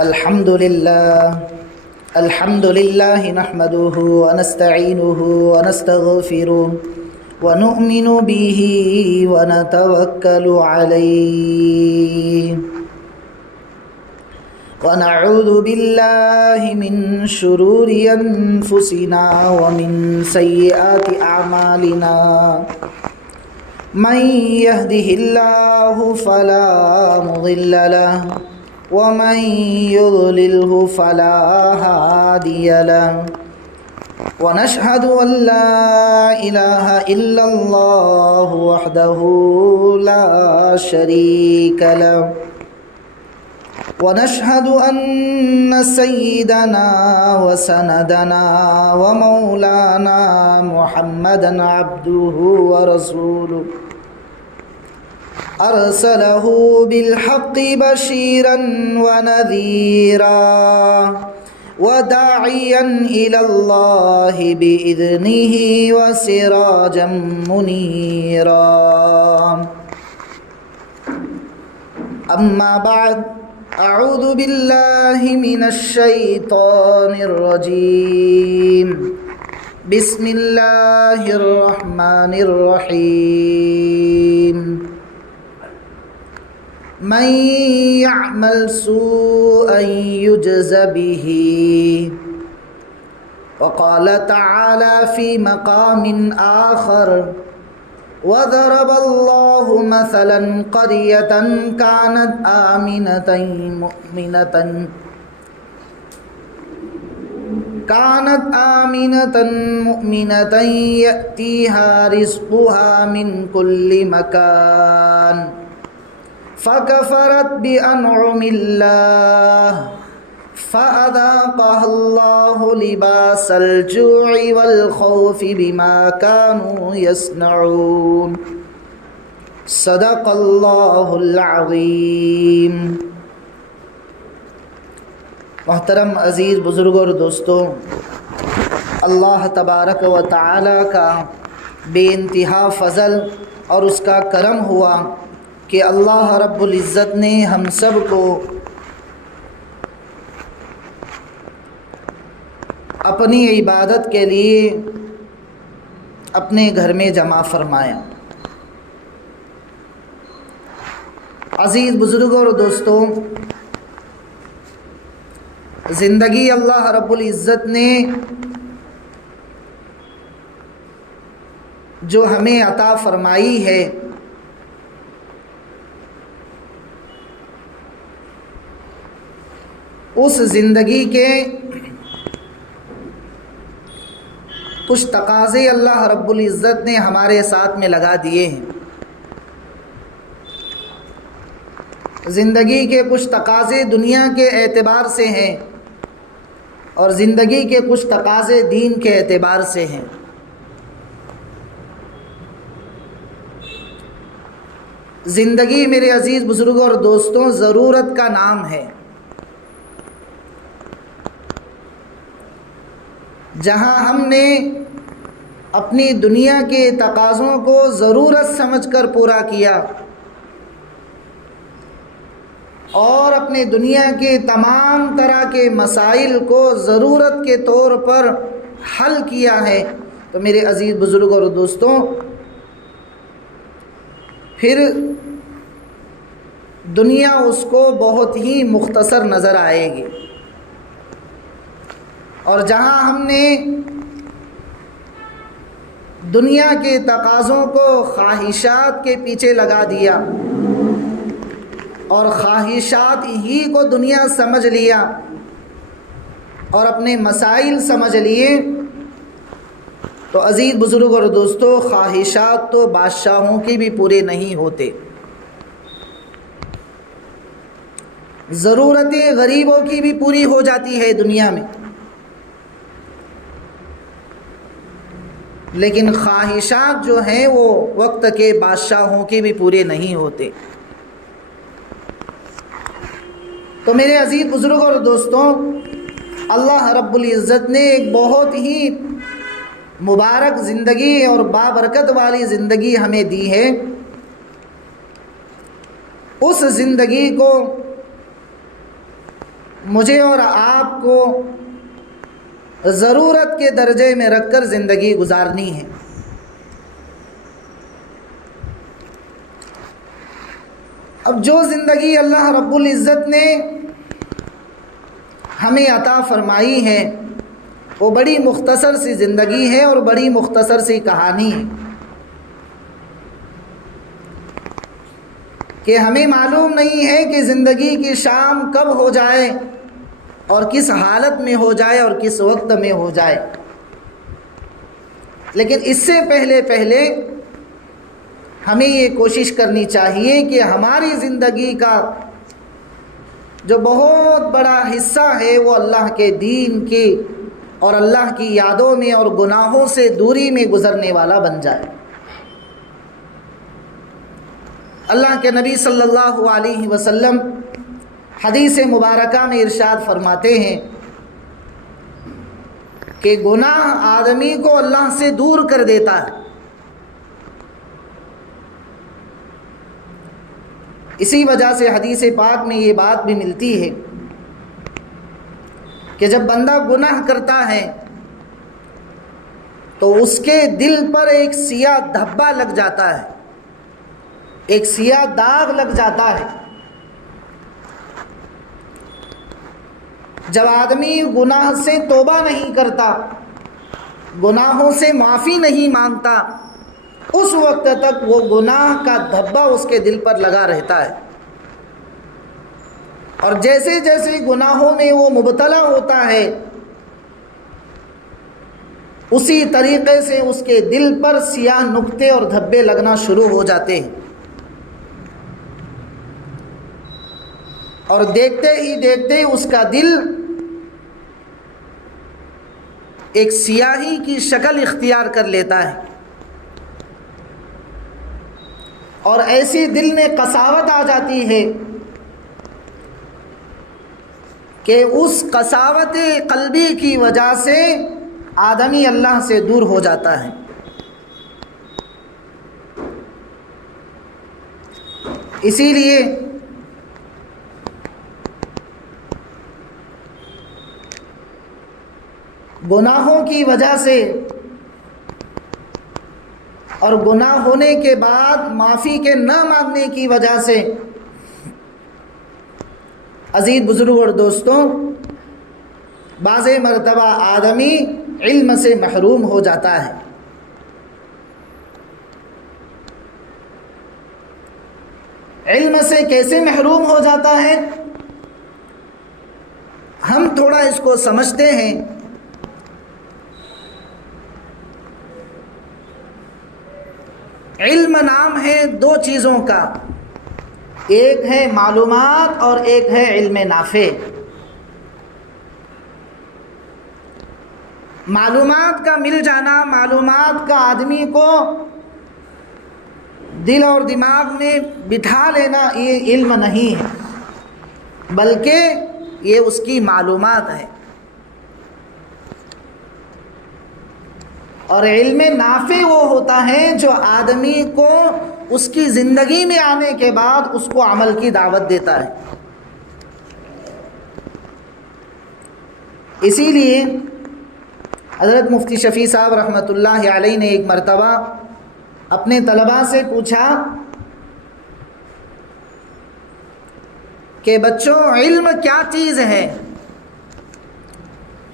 الحمد لله نحمده ونستعينه ونستغفره ونؤمن به ونتوكل عليه ونعوذ بالله من شرور أنفسنا ومن سيئات أعمالنا من يهده الله فلا مضل له ومن يضلله فلا هادي له ونشهد أن لا إله إلا الله وحده لا شريك له ونشهد أن سيدنا وسندنا ومولانا محمدا عبده ورسوله أرسله بالحق بشيرا ونذيرا وداعيا إلى الله بإذنه وسراجا منيرا أما بعد أعوذ بالله من الشيطان الرجيم بسم الله الرحمن الرحيم من يعمل سوءا يجز به وقال تعالى في مقام آخر وضرب الله مثلا قرية كانت آمنة مؤمنة يأتيها رزقها من كل مكان فكفرت بأنعم الله فأذاقها الله لباس الجوع والخوف بما كانوا يصنعون صدق الله العظيم۔ محترم عزیز بزرگوں اور دوستوں، اللہ تبارک و تعالی کا بے انتہا فضل اور اس کا کرم ہوا کہ اللہ رب العزت نے ہم سب کو اپنی عبادت کے لیے اپنے گھر میں جمع فرمایا۔ عزیز بزرگوں اور دوستوں، زندگی اللہ رب العزت نے جو ہمیں عطا فرمائی ہے، اس زندگی کے کچھ تقاضے اللہ رب العزت نے ہمارے ساتھ میں لگا دیے ہیں۔ زندگی کے کچھ تقاضے دنیا کے اعتبار سے ہیں اور زندگی کے کچھ تقاضے دین کے اعتبار سے ہیں۔ زندگی میرے عزیز بزرگوں اور دوستوں ضرورت کا نام ہے۔ جہاں ہم نے اپنی دنیا کے تقاضوں کو ضرورت سمجھ کر پورا کیا اور اپنے دنیا کے تمام طرح کے مسائل کو ضرورت کے طور پر حل کیا ہے، تو میرے عزیز بزرگوں اور دوستوں پھر دنیا اس کو بہت ہی مختصر نظر آئے گی، اور جہاں ہم نے دنیا کے تقاضوں کو خواہشات کے پیچھے لگا دیا اور خواہشات ہی کو دنیا سمجھ لیا اور اپنے مسائل سمجھ لیے، تو عزیز بزرگ اور دوستو خواہشات تو بادشاہوں کی بھی پورے نہیں ہوتے، ضرورتیں غریبوں کی بھی پوری ہو جاتی ہے دنیا میں، لیکن خواہشات جو ہیں وہ وقت کے بادشاہوں کے بھی پورے نہیں ہوتے۔ تو میرے عزیز بزرگوں اور دوستوں، اللہ رب العزت نے ایک بہت ہی مبارک زندگی اور بابرکت والی زندگی ہمیں دی ہے۔ اس زندگی کو مجھے اور آپ کو ضرورت کے درجے میں رکھ کر زندگی گزارنی ہے۔ اب جو زندگی اللہ رب العزت نے ہمیں عطا فرمائی ہے وہ بڑی مختصر سی زندگی ہے اور بڑی مختصر سی کہانی ہے کہ ہمیں معلوم نہیں ہے کہ زندگی کی شام کب ہو جائے اور کس حالت میں ہو جائے اور کس وقت میں ہو جائے، لیکن اس سے پہلے ہمیں یہ کوشش کرنی چاہیے کہ ہماری زندگی کا جو بہت بڑا حصہ ہے وہ اللہ کے دین کی اور اللہ کی یادوں میں اور گناہوں سے دوری میں گزرنے والا بن جائے۔ اللہ کے نبی صلی اللہ علیہ وسلم حدیث مبارکہ میں ارشاد فرماتے ہیں کہ گناہ آدمی کو اللہ سے دور کر دیتا ہے۔ اسی وجہ سے حدیث پاک میں یہ بات بھی ملتی ہے کہ جب بندہ گناہ کرتا ہے تو اس کے دل پر ایک سیاہ دھبا لگ جاتا ہے، ایک سیاہ داغ لگ جاتا ہے۔ جب آدمی گناہ سے توبہ نہیں کرتا، گناہوں سے معافی نہیں مانگتا، اس وقت تک وہ گناہ کا دھبا اس کے دل پر لگا رہتا ہے، اور جیسے جیسے گناہوں میں وہ مبتلا ہوتا ہے اسی طریقے سے اس کے دل پر سیاہ نقطے اور دھبے لگنا شروع ہو جاتے ہیں، اور دیکھتے ہی دیکھتے اس کا دل ایک سیاہی کی شکل اختیار کر لیتا ہے، اور ایسی دل میں قساوت آ جاتی ہے کہ اس قساوت قلبی کی وجہ سے آدمی اللہ سے دور ہو جاتا ہے۔ اسی لیے گناہوں کی وجہ سے اور گناہ ہونے کے بعد معافی کے نہ مانگنے کی وجہ سے عزیز بزرگ اور دوستوں بعض مرتبہ آدمی علم سے محروم ہو جاتا ہے۔ علم سے کیسے محروم ہو جاتا ہے؟ ہم تھوڑا اس کو سمجھتے ہیں۔ علم نام ہے دو چیزوں کا، ایک ہے معلومات اور ایک ہے علم نافع۔ معلومات کا مل جانا، معلومات کا آدمی کو دل اور دماغ میں بٹھا لینا، یہ علم نہیں ہے بلکہ یہ اس کی معلومات ہے۔ اور علم نافع وہ ہوتا ہے جو آدمی کو اس کی زندگی میں آنے کے بعد اس کو عمل کی دعوت دیتا ہے۔ اسی لیے حضرت مفتی شفیع صاحب رحمۃ اللہ علیہ نے ایک مرتبہ اپنے طلباء سے پوچھا کہ بچوں علم کیا چیز ہے؟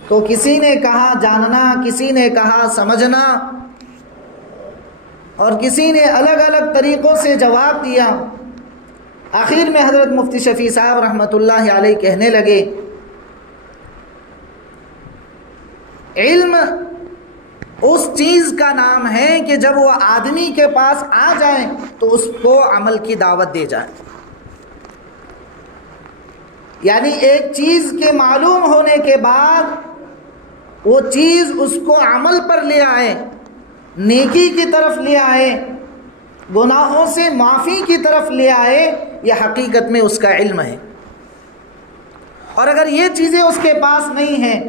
تو کسی نے کہا جاننا، کسی نے کہا سمجھنا، اور کسی نے الگ الگ طریقوں سے جواب دیا۔ آخر میں حضرت مفتی شفیع صاحب رحمۃ اللہ علیہ کہنے لگے علم اس چیز کا نام ہے کہ جب وہ آدمی کے پاس آ جائیں تو اس کو عمل کی دعوت دے جائے، یعنی ایک چیز کے معلوم ہونے کے بعد وہ چیز اس کو عمل پر لے آئے، نیکی کی طرف لے آئے، گناہوں سے معافی کی طرف لے آئے، یہ حقیقت میں اس کا علم ہے۔ اور اگر یہ چیزیں اس کے پاس نہیں ہیں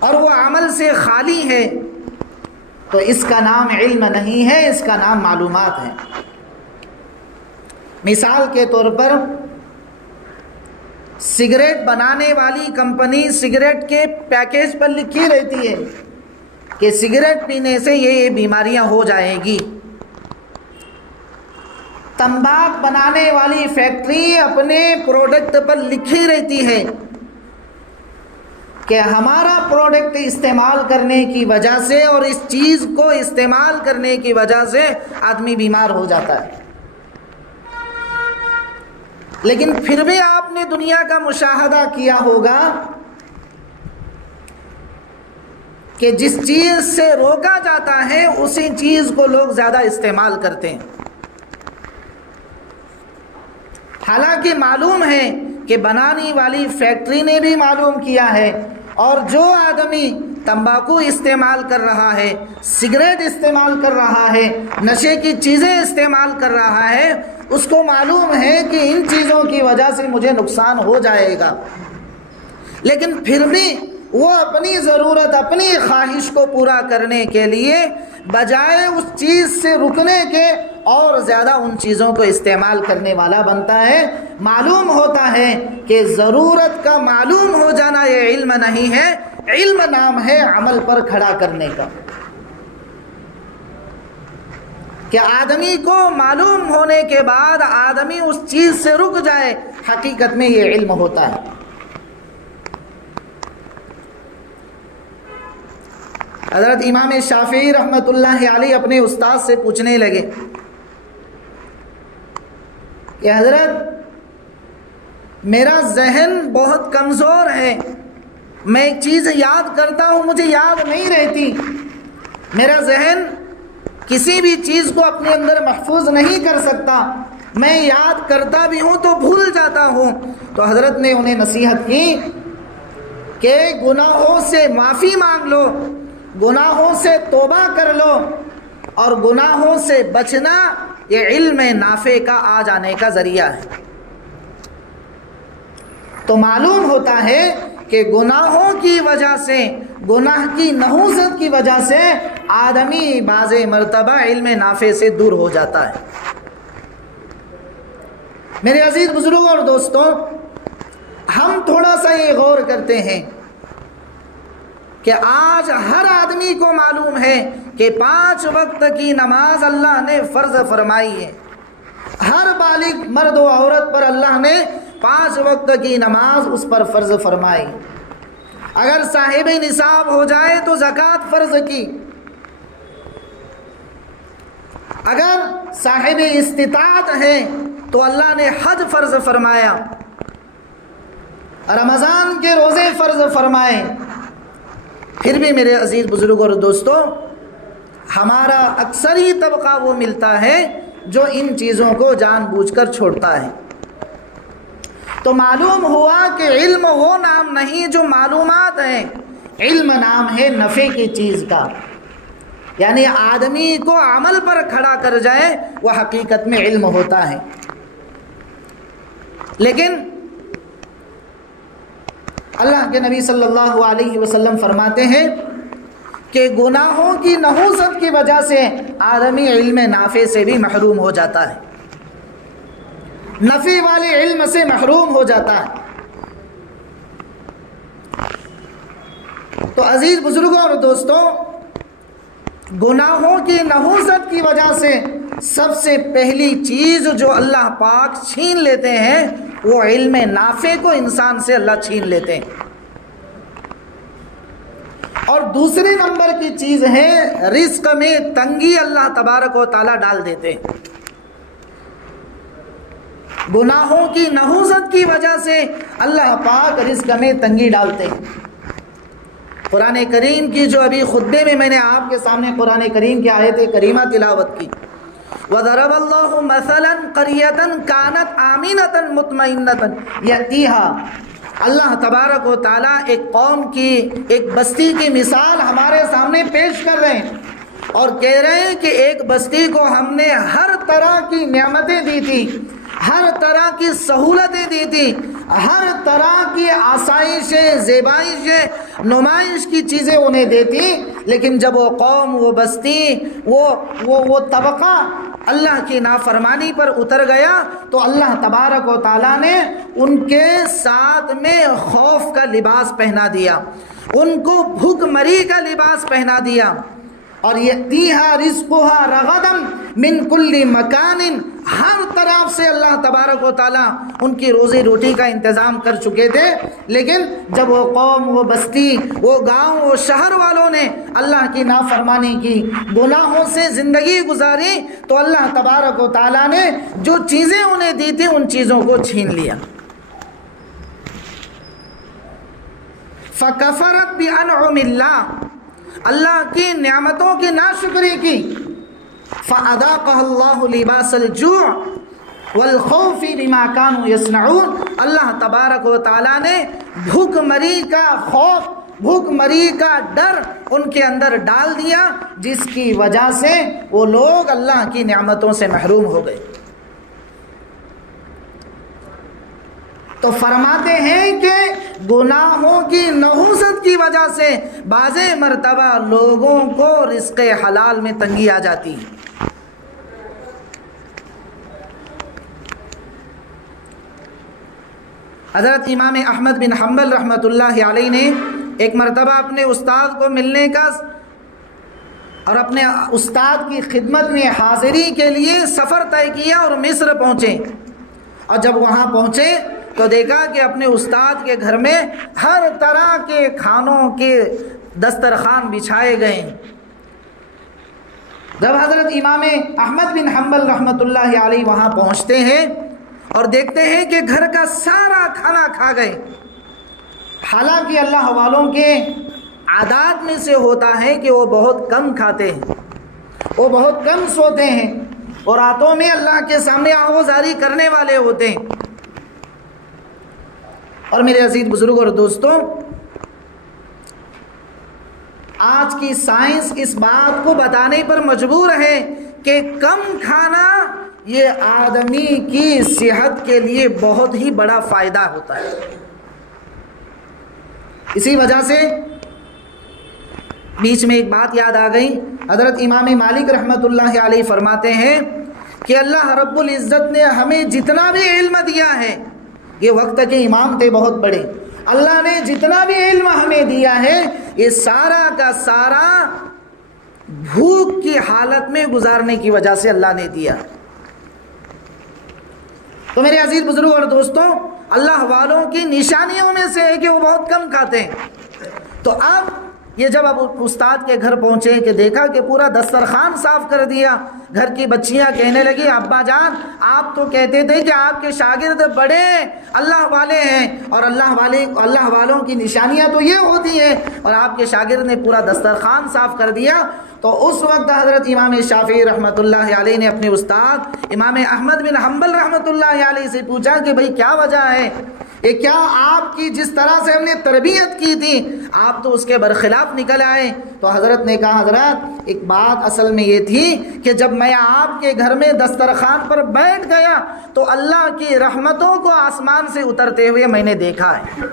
اور وہ عمل سے خالی ہے تو اس کا نام علم نہیں ہے، اس کا نام معلومات ہے۔ مثال کے طور پر سگریٹ بنانے والی کمپنی سگریٹ کے پیکیج پر لکھی رہتی ہے کہ سگریٹ پینے سے یہ بیماریاں ہو جائیں گی۔ تمباک بنانے والی فیکٹری اپنے پروڈکٹ پر لکھی رہتی ہے کہ ہمارا پروڈکٹ استعمال کرنے کی وجہ سے اور اس چیز کو استعمال کرنے کی وجہ سے آدمی بیمار ہو جاتا ہے، لیکن پھر بھی آپ نے دنیا کا مشاہدہ کیا ہوگا کہ جس چیز سے روکا جاتا ہے اسی چیز کو لوگ زیادہ استعمال کرتے ہیں، حالانکہ معلوم ہے کہ بنانے والی فیکٹری نے بھی معلوم کیا ہے، اور جو آدمی تمباکو استعمال کر رہا ہے، سگریٹ استعمال کر رہا ہے، نشے کی چیزیں استعمال کر رہا ہے، اس کو معلوم ہے کہ ان چیزوں کی وجہ سے مجھے نقصان ہو جائے گا، لیکن پھر بھی وہ اپنی ضرورت، اپنی خواہش کو پورا کرنے کے لیے بجائے اس چیز سے رکنے کے اور زیادہ ان چیزوں کو استعمال کرنے والا بنتا ہے۔ معلوم ہوتا ہے کہ ضرورت کا معلوم ہو جانا یہ علم نہیں ہے، علم نام ہے عمل پر کھڑا کرنے کا، کہ آدمی کو معلوم ہونے کے بعد آدمی اس چیز سے رک جائے، حقیقت میں یہ علم ہوتا ہے۔ حضرت امام شافعی رحمۃ اللہ علیہ اپنے استاد سے پوچھنے لگے کہ حضرت میرا ذہن بہت کمزور ہے، میں ایک چیز یاد کرتا ہوں مجھے یاد نہیں رہتی، میرا ذہن کسی بھی چیز کو اپنے اندر محفوظ نہیں کر سکتا، میں یاد کرتا بھی ہوں تو بھول جاتا ہوں۔ تو حضرت نے انہیں نصیحت کی کہ گناہوں سے معافی مانگ لو، گناہوں سے توبہ کر لو، اور گناہوں سے بچنا یہ علم نافع کا آ جانے کا ذریعہ ہے۔ تو معلوم ہوتا ہے کہ گناہوں کی وجہ سے، گناہ کی نحوست کی وجہ سے آدمی بعض مرتبہ علم نافع سے دور ہو جاتا ہے۔ میرے عزیز بزرگوں اور دوستوں، ہم تھوڑا سا یہ غور کرتے ہیں کہ آج ہر آدمی کو معلوم ہے کہ 5 وقت کی نماز اللہ نے فرض فرمائی ہے، ہر بالغ مرد و عورت پر اللہ نے 5 وقت کی نماز اس پر فرض فرمائی۔ اگر صاحب نصاب ہو جائے تو زکوٰۃ فرض کی، اگر صاحب استطاعت ہے تو اللہ نے حج فرض فرمایا، رمضان کے روزے فرض فرمائے۔ پھر بھی میرے عزیز بزرگوں اور دوستوں، ہمارا اکثری طبقہ وہ ملتا ہے جو ان چیزوں کو جان بوجھ کر چھوڑتا ہے۔ تو معلوم ہوا کہ علم وہ نام نہیں جو معلومات ہیں، علم نام ہے نفع کی چیز کا، یعنی آدمی کو عمل پر کھڑا کر جائے، وہ حقیقت میں علم ہوتا ہے۔ لیکن اللہ کے نبی صلی اللہ علیہ وسلم فرماتے ہیں کہ گناہوں کی نحوست کی وجہ سے آدمی علم نافع سے بھی محروم ہو جاتا ہے، نفع والے علم سے محروم ہو جاتا ہے۔ تو عزیز بزرگوں اور دوستوں، گناہوں کی نحوست کی وجہ سے سب سے پہلی چیز جو اللہ پاک چھین لیتے ہیں وہ علم نافع کو انسان سے اللہ چھین لیتے ہیں، اور دوسرے نمبر کی چیز ہے رزق میں تنگی اللہ تبارک و تعالیٰ ڈال دیتے ہیں۔ گناہوں کی نحوست کی وجہ سے اللہ پاک رزق میں تنگی ڈالتے ہیں۔ قرآن کریم کی جو ابھی خطبے میں میں نے آپ کے سامنے قرآن کریم کی آیت کریمہ تلاوت کی، وَضَرَبَ اللَّهُ مَثَلًا قَرْيَةً كَانَتْ آمِنَةً مُطْمَئِنَّةً يَأْتِيهَا، اللہ تبارک و تعالیٰ ایک قوم کی، ایک بستی کی مثال ہمارے سامنے پیش کر رہے ہیں اور کہہ رہے ہیں کہ ایک بستی کو ہم نے ہر طرح کی نعمتیں دی تھی، ہر طرح کی سہولتیں دی تھی، ہر طرح کی آسائشیں، زیبائشیں، نمائش کی چیزیں انہیں دیتی، لیکن جب وہ قوم، وہ بستی، وہ طبقہ اللہ کی نافرمانی پر اتر گیا تو اللہ تبارک و تعالیٰ نے ان کے ساتھ میں خوف کا لباس پہنا دیا، ان کو بھوک مری کا لباس پہنا دیا، اور یأتیہا رزقہا رغدم من کل مکان، ہر طرف سے اللہ تبارک و تعالیٰ ان کی روزی روٹی کا انتظام کر چکے تھے، لیکن جب وہ قوم، وہ بستی، وہ گاؤں، وہ شہر والوں نے اللہ کی نافرمانی کی، گناہوں سے زندگی گزاری، تو اللہ تبارک و تعالیٰ نے جو چیزیں انہیں دی تھی ان چیزوں کو چھین لیا۔ فَكَفَرَتْ بِأَنْعُمِ اللَّهِ، اللہ کی نعمتوں کی ناشکری کی، فَأَذَاقَهَا اللَّهُ لِبَاسَ الْجُوعِ وَالْخَوْفِ بِمَا كَانُوا يَصْنَعُونَ، اللہ تبارک و تعالیٰ نے بھوک مری کا خوف، بھوک مری کا ڈر ان کے اندر ڈال دیا، جس کی وجہ سے وہ لوگ اللہ کی نعمتوں سے محروم ہو گئے۔ تو فرماتے ہیں کہ گناہوں کی نحوست کی وجہ سے بعض مرتبہ لوگوں کو رزق حلال میں تنگی آ جاتی ہے۔ حضرت امام احمد بن حنبل رحمۃ اللہ علیہ نے ایک مرتبہ اپنے استاد کو ملنے کا اور اپنے استاد کی خدمت میں حاضری کے لیے سفر طے کیا اور مصر پہنچے، اور جب وہاں پہنچے تو دیکھا کہ اپنے استاد کے گھر میں ہر طرح کے کھانوں کے دسترخوان بچھائے گئے۔ جب حضرت امام احمد بن حنبل رحمۃ اللہ علیہ وہاں پہنچتے ہیں اور دیکھتے ہیں کہ گھر کا سارا کھانا کھا گئے، حالانکہ اللہ والوں کے عادات میں سے ہوتا ہے کہ وہ بہت کم کھاتے ہیں، وہ بہت کم سوتے ہیں، اور راتوں میں اللہ کے سامنے آہوزاری کرنے والے ہوتے ہیں۔ اور میرے عزیز بزرگ اور دوستوں، آج کی سائنس اس بات کو بتانے پر مجبور ہے کہ کم کھانا یہ آدمی کی صحت کے لیے بہت ہی بڑا فائدہ ہوتا ہے۔ اسی وجہ سے بیچ میں ایک بات یاد آ گئی، حضرت امام مالک رحمۃ اللہ علیہ فرماتے ہیں کہ اللہ رب العزت نے ہمیں جتنا بھی علم دیا ہے، یہ وقت کے امام تھے بہت بڑے، اللہ نے جتنا بھی علم ہمیں دیا ہے یہ سارا کا سارا بھوک کی حالت میں گزارنے کی وجہ سے اللہ نے دیا۔ تو میرے عزیز بزرگ اور دوستوں، اللہ والوں کی نشانیوں میں سے ہے کہ وہ بہت کم کھاتے ہیں۔ تو اب یہ جب اب استاد کے گھر پہنچے کہ دیکھا کہ پورا دسترخوان صاف کر دیا، گھر کی بچیاں کہنے لگی ابا جان آپ تو کہتے تھے کہ آپ کے شاگرد بڑے اللہ والے ہیں، اور اللہ والوں کی نشانیاں تو یہ ہوتی ہیں، اور آپ کے شاگرد نے پورا دسترخوان صاف کر دیا۔ تو اس وقت حضرت امام شافعی رحمۃ اللہ علیہ نے اپنے استاد امام احمد بن حنبل رحمۃ اللہ علیہ سے پوچھا کہ بھئی کیا وجہ ہے، یہ کیا آپ کی جس طرح سے ہم نے تربیت کی تھی آپ تو اس کے برخلاف نکل آئے؟ تو حضرت نے کہا حضرت ایک بات اصل میں یہ تھی کہ جب میں آپ کے گھر میں دسترخوان پر بیٹھ گیا تو اللہ کی رحمتوں کو آسمان سے اترتے ہوئے میں نے دیکھا ہے،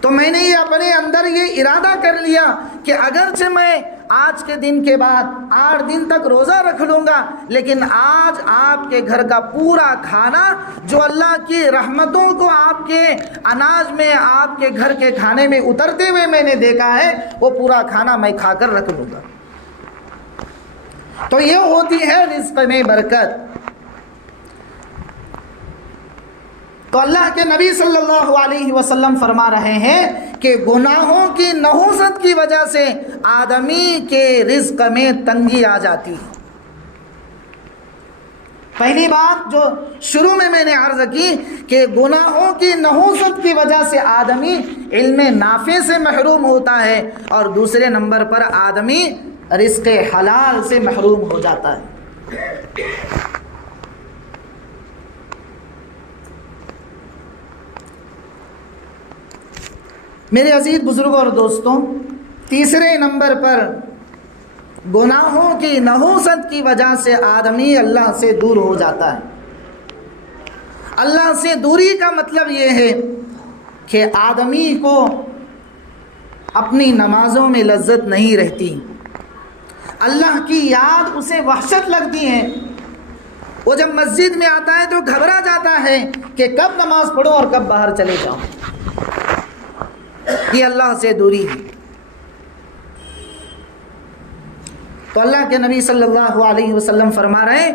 تو میں نے یہ اپنے اندر یہ ارادہ کر لیا کہ اگرچہ میں آج کے دن کے بعد 8 دن تک روزہ رکھ لوں گا، لیکن آج آپ کے گھر کا پورا کھانا جو اللہ کی رحمتوں کو آپ کے اناج میں، آپ کے گھر کے کھانے میں اترتے ہوئے میں نے دیکھا ہے، وہ پورا کھانا میں کھا کر رکھ لوں گا۔ تو یہ ہوتی ہے رزق میں برکت۔ تو اللہ کے نبی صلی اللہ علیہ وسلم فرما رہے ہیں کہ گناہوں کی نحوست کی وجہ سے آدمی کے رزق میں تنگی آ جاتی ہے۔ پہلی بات جو شروع میں نے عرض کی کہ گناہوں کی نحوست کی وجہ سے آدمی علم نافع سے محروم ہوتا ہے، اور دوسرے نمبر پر آدمی رزق حلال سے محروم ہو جاتا ہے۔ میرے عزیز بزرگوں اور دوستوں، تیسرے نمبر پر گناہوں کی نحوست کی وجہ سے آدمی اللہ سے دور ہو جاتا ہے۔ اللہ سے دوری کا مطلب یہ ہے کہ آدمی کو اپنی نمازوں میں لذت نہیں رہتی، اللہ کی یاد اسے وحشت لگتی ہے، وہ جب مسجد میں آتا ہے تو گھبرا جاتا ہے کہ کب نماز پڑھو اور کب باہر چلے جاؤ۔ یہ اللہ سے دوری ہے۔ تو اللہ کے نبی صلی اللہ علیہ وسلم فرما رہے ہیں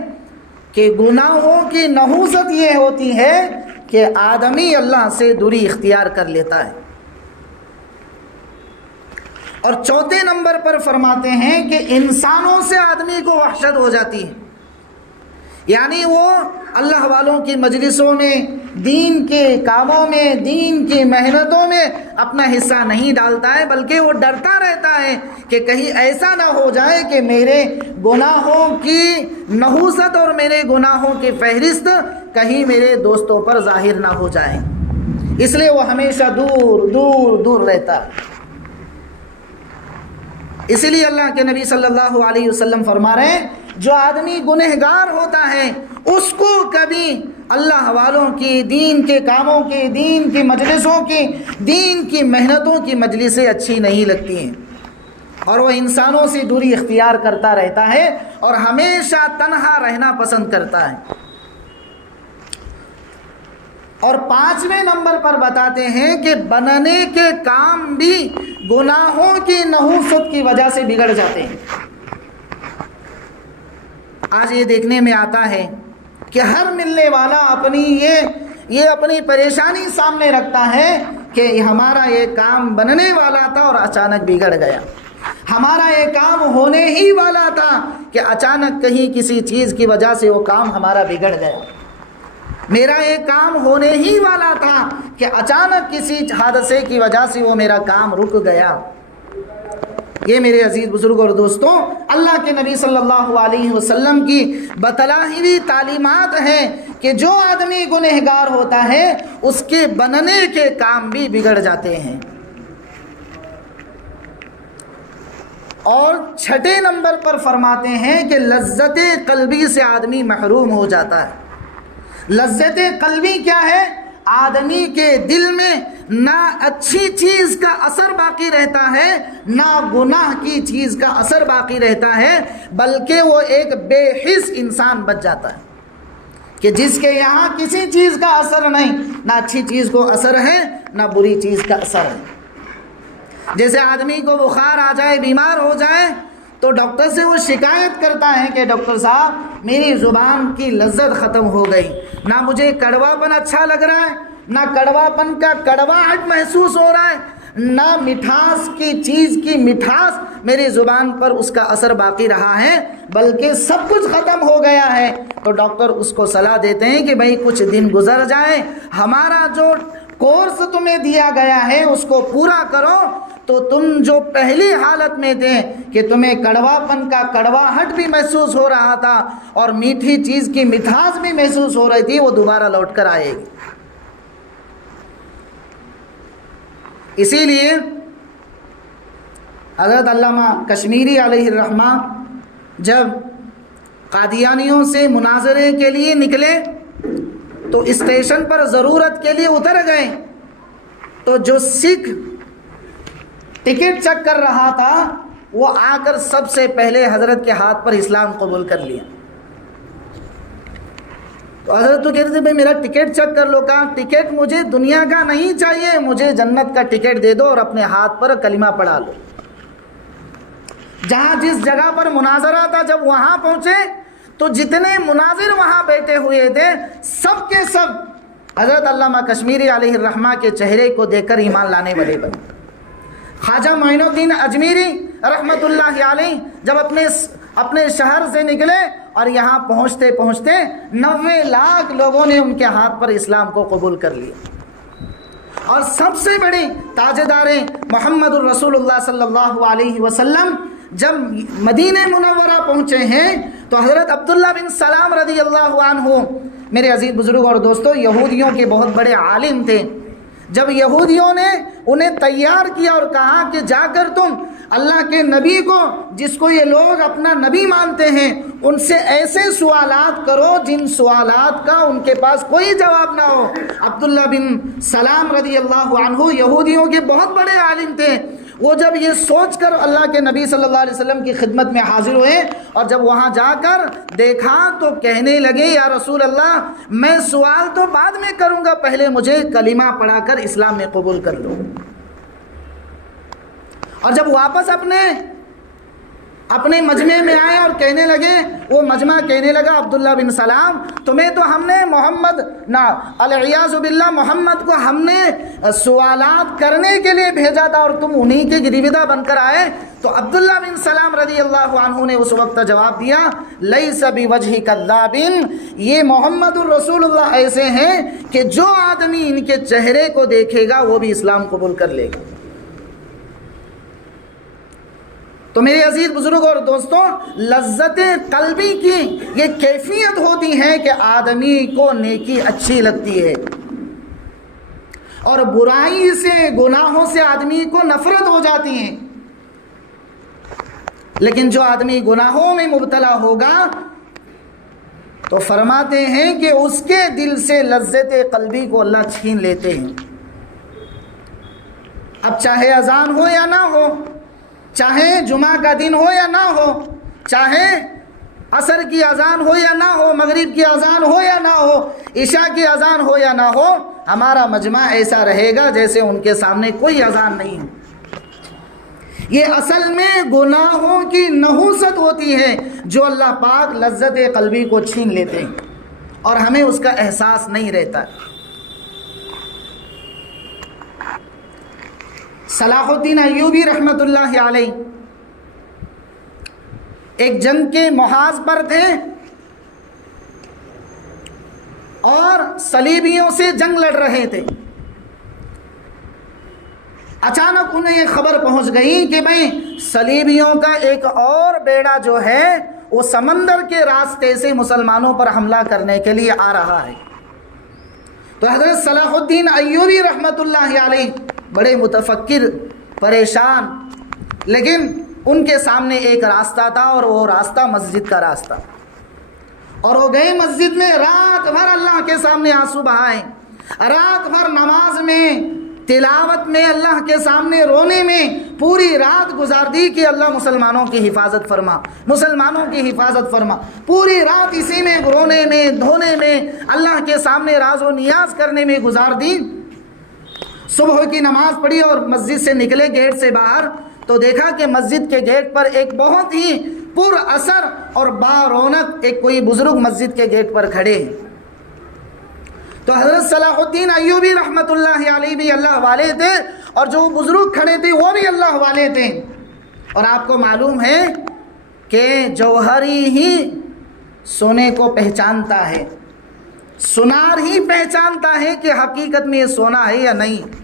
کہ گناہوں کی نحوست یہ ہوتی ہے کہ آدمی اللہ سے دوری اختیار کر لیتا ہے۔ اور چوتھے نمبر پر فرماتے ہیں کہ انسانوں سے آدمی کو وحشت ہو جاتی ہے، یعنی وہ اللہ والوں کی مجلسوں میں، دین کے کاموں میں، دین کی محنتوں میں اپنا حصہ نہیں ڈالتا ہے، بلکہ وہ ڈرتا رہتا ہے کہ کہیں ایسا نہ ہو جائے کہ میرے گناہوں کی نحوست اور میرے گناہوں کی فہرست کہیں میرے دوستوں پر ظاہر نہ ہو جائے، اس لیے وہ ہمیشہ دور دور دور رہتا ہے۔ اسی لیے اللہ کے نبی صلی اللہ علیہ وسلم فرما رہے ہیں جو آدمی گنہگار ہوتا ہے اس کو کبھی اللہ والوں کی، دین کے کاموں کی، دین کی مجلسوں کی، دین کی محنتوں کی مجلسیں اچھی نہیں لگتی ہیں، اور وہ انسانوں سے دوری اختیار کرتا رہتا ہے اور ہمیشہ تنہا رہنا پسند کرتا ہے۔ اور پانچویں نمبر پر بتاتے ہیں کہ بننے کے کام بھی گناہوں کی نحوست کی وجہ سے بگڑ جاتے ہیں۔ آج یہ دیکھنے میں آتا ہے کہ ہر ملنے والا اپنی پریشانی سامنے رکھتا ہے کہ ہمارا یہ کام بننے والا تھا اور اچانک بگڑ گیا، ہمارا یہ کام ہونے ہی والا تھا کہ اچانک کہیں کسی چیز کی وجہ سے وہ کام ہمارا بگڑ گیا، میرا یہ کام ہونے ہی والا تھا کہ اچانک کسی حادثے کی وجہ سے وہ میرا کام رک گیا۔ یہ میرے عزیز بزرگ اور دوستوں اللہ کے نبی صلی اللہ علیہ وسلم کی بتلائی ہوئی تعلیمات ہیں کہ جو آدمی گنہگار ہوتا ہے اس کے بننے کے کام بھی بگڑ جاتے ہیں۔ اور چھٹے نمبر پر فرماتے ہیں کہ لذت قلبی سے آدمی محروم ہو جاتا ہے۔ لذت قلبی کیا ہے؟ آدمی کے دل میں نہ اچھی چیز کا اثر باقی رہتا ہے، نہ گناہ کی چیز کا اثر باقی رہتا ہے، بلکہ وہ ایک بے حس انسان بچ جاتا ہے کہ جس کے یہاں کسی چیز کا اثر نہیں، نہ اچھی چیز کو اثر ہے نہ بری چیز کا اثر ہے۔ جیسے آدمی کو بخار آ جائے، بیمار ہو جائے تو ڈاکٹر سے وہ شکایت کرتا ہے کہ ڈاکٹر صاحب میری زبان کی لذت ختم ہو گئی، نہ مجھے کڑوا پن اچھا لگ رہا ہے، نہ کڑوا پن کا کڑواہٹ محسوس ہو رہا ہے، نہ مٹھاس کی چیز کی مٹھاس میری زبان پر اس کا اثر باقی رہا ہے، بلکہ سب کچھ ختم ہو گیا ہے۔ تو ڈاکٹر اس کو صلاح دیتے ہیں کہ بھائی کچھ دن گزر جائیں، ہمارا جو کورس تمہیں دیا گیا ہے اس کو پورا کرو، تو تم جو پہلی حالت میں تھے کہ تمہیں کڑوا پن کا کڑواہٹ بھی محسوس ہو رہا تھا اور میٹھی چیز کی مٹھاس بھی محسوس ہو رہی تھی، وہ دوبارہ لوٹ کر آئے گی۔ اسی لیے حضرت علامہ کشمیری علیہ الرحمہ جب قادیانیوں سے مناظرے کے لیے نکلے تو اسٹیشن پر ضرورت کے لیے اتر گئے، تو جو سکھ ٹکٹ چیک کر رہا تھا وہ آ کر سب سے پہلے حضرت کے ہاتھ پر اسلام قبول کر لیا۔ تو حضرت تو کہتے تھے بھائی میرا ٹکٹ چیک کر لو، کہا ٹکٹ مجھے دنیا کا نہیں چاہیے، مجھے جنت کا ٹکٹ دے دو اور اپنے ہاتھ پر کلمہ پڑھا لو۔ جہاں جس جگہ پر مناظرہ تھا جب وہاں پہنچے تو جتنے مناظر وہاں بیٹھے ہوئے تھے سب کے سب حضرت علامہ کشمیری علیہ الرحمہ کے چہرے کو دیکھ کر ایمان لانے والے بنے۔ خواجہ معین الدین اجمیری رحمۃ اللہ علیہ جب اپنے شہر سے نکلے اور یہاں پہنچتے پہنچتے 90 لاکھ لوگوں نے ان کے ہاتھ پر اسلام کو قبول کر لیا۔ اور سب سے بڑی تاجدار محمد الرسول اللہ صلی اللہ علیہ وسلم جب مدینہ منورہ پہنچے ہیں تو حضرت عبداللہ بن سلام رضی اللہ عنہ، میرے عزیز بزرگ اور دوستو، یہودیوں کے بہت بڑے عالم تھے۔ جب یہودیوں نے انہیں تیار کیا اور کہا کہ جا کر تم اللہ کے نبی کو، جس کو یہ لوگ اپنا نبی مانتے ہیں، ان سے ایسے سوالات کرو جن سوالات کا ان کے پاس کوئی جواب نہ ہو۔ عبداللہ بن سلام رضی اللہ عنہ یہودیوں کے بہت بڑے عالم تھے۔ وہ جب یہ سوچ کر اللہ کے نبی صلی اللہ علیہ وسلم کی خدمت میں حاضر ہوئے اور جب وہاں جا کر دیکھا تو کہنے لگے، یا رسول اللہ، میں سوال تو بعد میں کروں گا، پہلے مجھے کلمہ پڑھا کر اسلام میں قبول کر لو۔ اور جب واپس اپنے مجمع میں آئے اور کہنے لگے، وہ مجمع کہنے لگا، عبداللہ بن سلام، تمہیں تو ہم نے العیاذ باللہ محمد کو ہم نے سوالات کرنے کے لیے بھیجا تھا اور تم انہی کے گرویدہ بن کر آئے۔ تو عبداللہ بن سلام رضی اللہ عنہ نے اس وقت جواب دیا، لیس بوجہ کذاب، یہ محمد الرسول اللہ ایسے ہیں کہ جو آدمی ان کے چہرے کو دیکھے گا وہ بھی اسلام قبول کر لے گا۔ تو میرے عزیز بزرگوں اور دوستوں، لذت قلبی کی یہ کیفیت ہوتی ہے کہ آدمی کو نیکی اچھی لگتی ہے اور برائی سے، گناہوں سے آدمی کو نفرت ہو جاتی ہے۔ لیکن جو آدمی گناہوں میں مبتلا ہوگا تو فرماتے ہیں کہ اس کے دل سے لذت قلبی کو اللہ چھین لیتے ہیں۔ اب چاہے اذان ہو یا نہ ہو، چاہے جمعہ کا دن ہو یا نہ ہو، چاہے عصر کی اذان ہو یا نہ ہو، مغرب کی اذان ہو یا نہ ہو، عشاء کی اذان ہو یا نہ ہو، ہمارا مجمع ایسا رہے گا جیسے ان کے سامنے کوئی اذان نہیں ہے۔ یہ اصل میں گناہوں کی نحوست ہوتی ہے جو اللہ پاک لذت قلبی کو چھین لیتے ہیں اور ہمیں اس کا احساس نہیں رہتا۔ صلاح الدین ایوبی رحمۃ اللہ علیہ ایک جنگ کے محاذ پر تھے اور صلیبیوں سے جنگ لڑ رہے تھے۔ اچانک انہیں یہ خبر پہنچ گئی کہ بھئی صلیبیوں کا ایک اور بیڑا جو ہے وہ سمندر کے راستے سے مسلمانوں پر حملہ کرنے کے لیے آ رہا ہے۔ تو حضرت صلاح الدین ایوبی رحمۃ اللہ علیہ بڑے متفکر، پریشان، لیکن ان کے سامنے ایک راستہ تھا اور وہ راستہ مسجد کا راستہ، اور وہ گئے مسجد میں، رات بھر اللہ کے سامنے آنسو بہائے، رات بھر نماز میں، تلاوت میں، اللہ کے سامنے رونے میں پوری رات گزار دی کہ اللہ مسلمانوں کی حفاظت فرما، مسلمانوں کی حفاظت فرما۔ پوری رات اسی میں، رونے میں، دھونے میں، اللہ کے سامنے راز و نیاز کرنے میں گزار دی۔ صبح کی نماز پڑھی اور مسجد سے نکلے گیٹ سے باہر تو دیکھا کہ مسجد کے گیٹ پر ایک بہت ہی پر اثر اور بارونق ایک کوئی بزرگ مسجد کے گیٹ پر کھڑے ہیں۔ تو حضرت صلاح الدین ایوبی رحمۃ اللہ علیہ بھی اللہ والے تھے اور جو بزرگ کھڑے تھے وہ بھی اللہ والے تھے۔ اور آپ کو معلوم ہے کہ جوہری ہی سونے کو پہچانتا ہے، سونار ہی پہچانتا ہے کہ حقیقت میں یہ سونا ہے یا نہیں،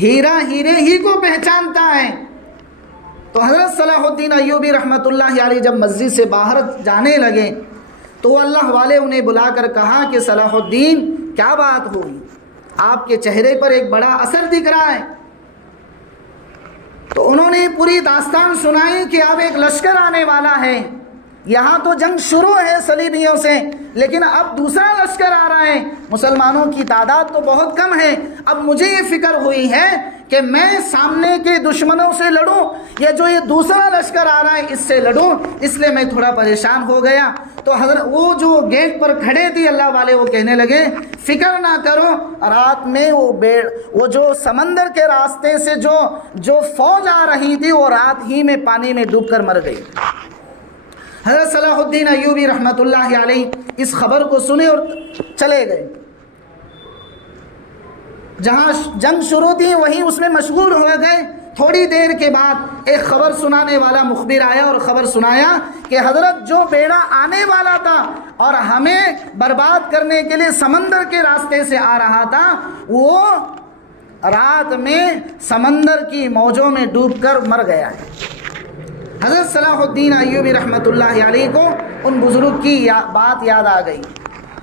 ہیرا ہیرے ہی کو پہچانتا ہے۔ تو حضرت صلاح الدین ایوبی رحمۃ اللہ علیہ جب مسجد سے باہر جانے لگے تو وہ اللہ والے انہیں بلا کر کہا کہ صلاح الدین کیا بات ہوئی، آپ کے چہرے پر ایک بڑا اثر دکھ رہا ہے۔ تو انہوں نے پوری داستان سنائی کہ اب ایک لشکر آنے والا ہے، یہاں تو جنگ شروع ہے صلیبیوں سے، لیکن اب دوسرا لشکر آ رہا ہے، مسلمانوں کی تعداد تو بہت کم ہے، اب مجھے یہ فکر ہوئی ہے کہ میں سامنے کے دشمنوں سے لڑوں یا جو یہ دوسرا لشکر آ رہا ہے اس سے لڑوں، اس لیے میں تھوڑا پریشان ہو گیا۔ تو حضرت وہ جو گیٹ پر کھڑے تھے اللہ والے وہ کہنے لگے فکر نہ کرو، رات میں وہ جو سمندر کے راستے سے جو فوج آ رہی تھی وہ رات ہی میں پانی میں ڈوب کر مر گئی۔ حضرت صلاح الدین ایوبی رحمۃ اللہ علیہ اس خبر کو سنے اور چلے گئے، جہاں جنگ شروع تھی وہیں اس میں مشغول ہو گئے۔ تھوڑی دیر کے بعد ایک خبر سنانے والا مخبر آیا اور خبر سنایا کہ حضرت جو بیڑا آنے والا تھا اور ہمیں برباد کرنے کے لیے سمندر کے راستے سے آ رہا تھا وہ رات میں سمندر کی موجوں میں ڈوب کر مر گیا ہے۔ حضرت صلاح الدین ایوبی رحمۃ اللہ علیہ کو ان بزرگ کی بات یاد آ گئی۔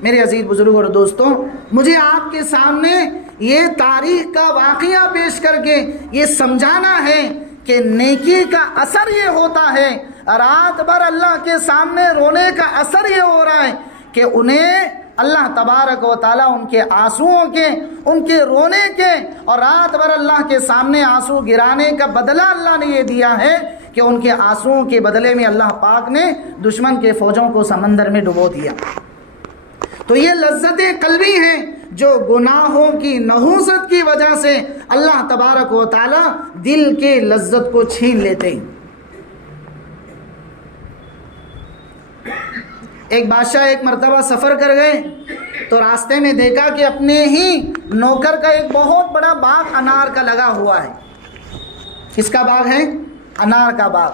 میرے عزیز بزرگ اور دوستوں، مجھے آپ کے سامنے یہ تاریخ کا واقعہ پیش کر کے یہ سمجھانا ہے کہ نیکی کا اثر یہ ہوتا ہے، رات بھر اللہ کے سامنے رونے کا اثر یہ ہو رہا ہے کہ انہیں اللہ تبارک و تعالیٰ ان کے آنسوؤں کے، ان کے رونے کے اور رات بھر اللہ کے سامنے آنسو گرانے کا بدلہ اللہ نے یہ دیا ہے کہ ان کے آنسوؤں کے بدلے میں اللہ پاک نے دشمن کے فوجوں کو سمندر میں ڈبو دیا۔ تو یہ لذتیں قلبی ہیں جو گناہوں کی نحوست کی وجہ سے اللہ تبارک و تعالیٰ دل کے لذت کو چھین لیتے ہیں۔ ایک بادشاہ ایک مرتبہ سفر کر گئے تو راستے میں دیکھا کہ اپنے ہی نوکر کا ایک بہت بڑا باغ انار کا لگا ہوا ہے۔ کس کا باغ ہے؟ انار کا باغ۔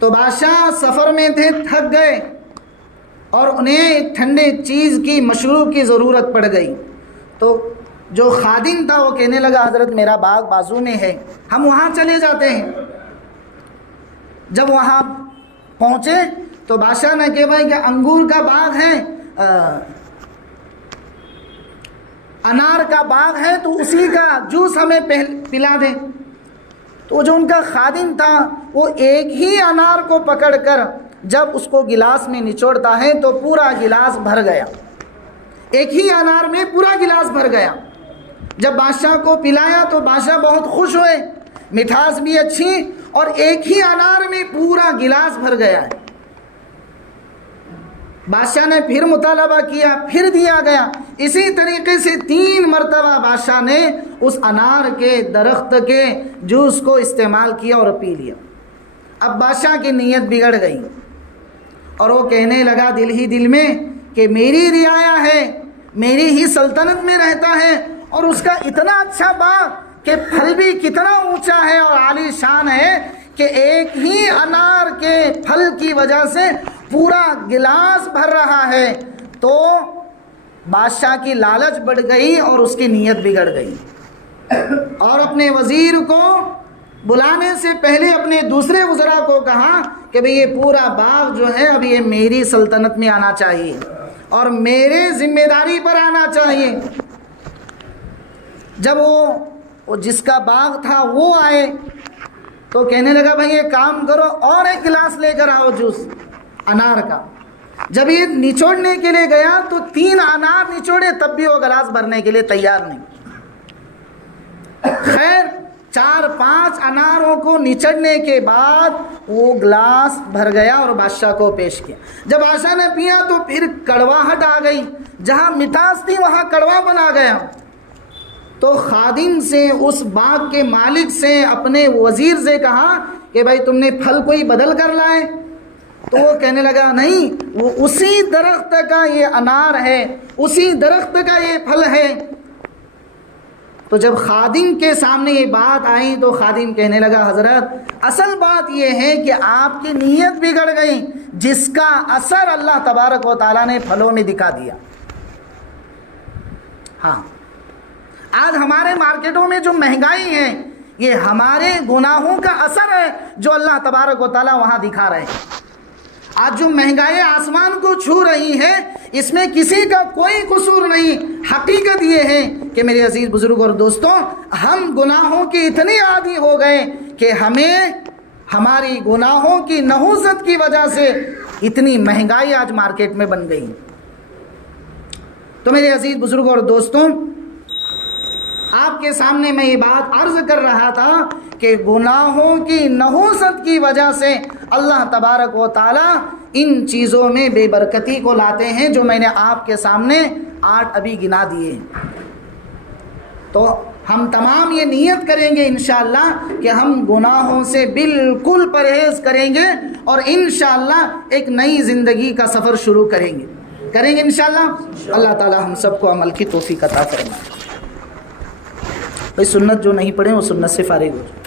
تو بادشاہ سفر میں تھے، تھک گئے اور انہیں ایک ٹھنڈے چیز کی مشروب کی ضرورت پڑ گئی۔ تو جو خادم تھا وہ کہنے لگا حضرت میرا باغ بازو میں ہے، ہم وہاں چلے جاتے ہیں۔ جب وہاں پہنچے تو بادشاہ نے کہا بھائی کہ انگور کا باغ ہے، انار کا باغ ہے، تو اسی کا جوس ہمیں پلا دیں۔ تو جو ان کا خادم تھا وہ ایک ہی انار کو پکڑ کر جب اس کو گلاس میں نچوڑتا ہے تو پورا گلاس بھر گیا، ایک ہی انار میں پورا گلاس بھر گیا۔ جب بادشاہ کو پلایا تو بادشاہ بہت خوش ہوئے، مٹھاس بھی اچھی اور ایک ہی انار میں پورا گلاس بھر گیا ہے۔ بادشاہ نے پھر مطالبہ کیا، پھر دیا گیا۔ اسی طریقے سے 3 مرتبہ بادشاہ نے اس انار کے درخت کے جوس کو استعمال کیا اور پی لیا۔ اب بادشاہ کی نیت بگڑ گئی اور وہ کہنے لگا دل ہی دل میں کہ میری رعایا ہے، میری ہی سلطنت میں رہتا ہے اور اس کا اتنا اچھا باغ کہ پھل بھی کتنا اونچا ہے اور عالی شان ہے کہ ایک ہی انار کے پھل کی وجہ سے پورا گلاس بھر رہا ہے۔ تو بادشاہ کی لالچ بڑھ گئی اور اس کی نیت بگڑ گئی اور اپنے وزیر کو بلانے سے پہلے اپنے دوسرے وزراء کو کہا کہ بھئی یہ پورا باغ جو ہے اب یہ میری سلطنت میں آنا چاہیے اور میرے ذمہ داری پر آنا چاہیے۔ جب وہ جس کا باغ تھا وہ آئے تو کہنے لگا بھئی یہ کام کرو اور ایک گلاس لے کر آؤ جوس انار کا۔ جب یہ نچوڑنے کے لیے گیا تو 3 انار نچوڑے تب بھی وہ گلاس بھرنے کے لیے تیار نہیں۔ خیر 4-5 اناروں کو نچڑنے کے بعد وہ گلاس بھر گیا اور بادشاہ کو پیش کیا۔ جب بادشاہ نے پیا تو پھر کڑواہٹ آ گئی، جہاں مٹھاس تھی وہاں کڑوا بنا گیا۔ تو خادم سے، اس باغ کے مالک سے، اپنے وزیر سے کہا کہ بھائی تم نے پھل کوئی بدل کر لائے؟ تو وہ کہنے لگا نہیں، وہ اسی درخت کا یہ انار ہے، اسی درخت کا یہ پھل ہے۔ تو جب خادم کے سامنے یہ بات آئی تو خادم کہنے لگا حضرت اصل بات یہ ہے کہ آپ کی نیت بگڑ گئی، جس کا اثر اللہ تبارک و تعالیٰ نے پھلوں میں دکھا دیا۔ ہاں، آج ہمارے مارکیٹوں میں جو مہنگائی ہے یہ ہمارے گناہوں کا اثر ہے جو اللہ تبارک و تعالیٰ وہاں دکھا رہے ہیں۔ آج جو مہنگائی آسمان کو چھو رہی ہے اس میں کسی کا کوئی قصور نہیں۔ حقیقت یہ ہے کہ میرے عزیز بزرگ اور دوستوں، ہم گناہوں کی اتنے عادی ہو گئے کہ ہمیں ہماری گناہوں کی نحوست کی وجہ سے اتنی مہنگائی آج مارکیٹ میں بن گئی۔ تو میرے عزیز بزرگ اور دوستوں، آپ کے سامنے میں یہ بات عرض کر رہا تھا کہ گناہوں کی نحوست کی وجہ سے اللہ تبارک و تعالیٰ ان چیزوں میں بے برکتی کو لاتے ہیں جو میں نے آپ کے سامنے 8 ابھی گنا دیے ہیں۔ تو ہم تمام یہ نیت کریں گے انشاءاللہ کہ ہم گناہوں سے بالکل پرہیز کریں گے اور انشاءاللہ ایک نئی زندگی کا سفر شروع کریں گے انشاءاللہ۔ اللہ تعالی ہم سب کو عمل کی توفیق عطا فرمائے۔ بھئی سنت جو نہیں پڑھیں وہ سنت سے فارغ ہو جائے۔